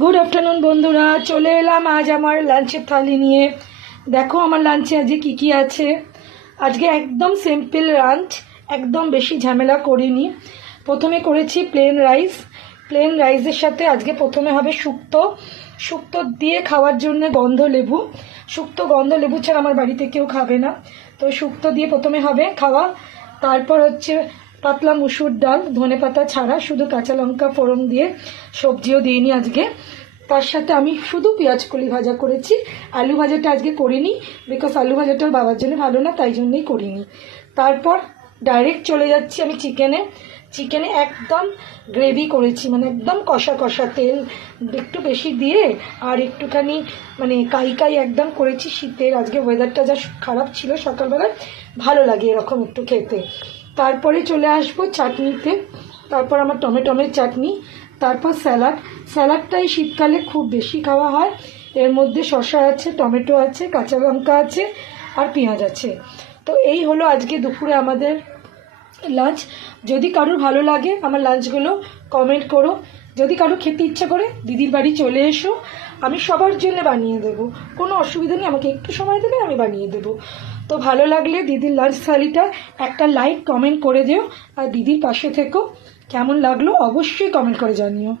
Good afternoon বন্ধুরা, চলে এলাম আজ আমার লাঞ্চের থালি নিয়ে। দেখো আমার লাঞ্চে আজকে কী আছে। আজকে একদম সিম্পল লাঞ্চ, একদম বেশি ঝামেলা করিনি। প্রথমে করেছি প্লেন রাইস। প্লেন রাইসের সাথে আজকে প্রথমে হবে শুক্তো দিয়ে খাওয়ার জন্য গন্ধ লেবু। শুক্তো গন্ধ লেবু ছাড়া আমার বাড়িতে কেউ খাবে না, তো শুক্তো দিয়ে প্রথমে হবে খাওয়া। তারপর হচ্ছে পাতলা মুসুর ডাল, ধনেপাতা ছাড়া, শুধু কাঁচা লঙ্কা ফোড়ন দিয়ে, সবজিও দিইনি আজকে। তার সাথে আমি শুধু পেঁয়াজ কলি ভাজা করেছি। আলু ভাজাটা আজকে করিনি, বিকজ আলু ভাজাটা বাবার জন্য ভালো না, তাই জন্যই করিনি। তারপর ডাইরেক্ট চলে যাচ্ছি আমি চিকেনে একদম গ্রেভি করেছি, মানে একদম কষা কষা, তেল একটু বেশি দিয়ে আর একটুখানি মানে কাই একদম করেছি। শীতের আজকে ওয়েদারটা যা খারাপ ছিল সকালবেলায়, ভালো লাগে এরকম একটু খেতে। তারপরে চলে আসবো চাটনিতে। তারপর আমার টমেটোমের চাটনি, তারপর স্যালাডটাই শীতকালে খুব বেশি খাওয়া হয়। এর মধ্যে শসা আছে, টমেটো আছে, কাঁচা লঙ্কা আছে আর পেঁয়াজ আছে। তো এই হলো আজকে দুপুরে আমাদের লাঞ্চ। যদি কারোর ভালো লাগে আমার লাঞ্চগুলো কমেন্ট করো। যদি কারো খেতে ইচ্ছা করে দিদির বাড়ি চলে এসো, আমি সবার জন্য বানিয়ে দেবো, কোনো অসুবিধা নেই। আমাকে একটু সময় দেবে, আমি বানিয়ে দেবো। তো ভালো লাগলে দিদির লাঞ্চ থালিটা একটা লাইক কমেন্ট করে দিও, আর দিদির পাশে থেকো। কেমন লাগলো অবশ্যই কমেন্ট করে জানিও।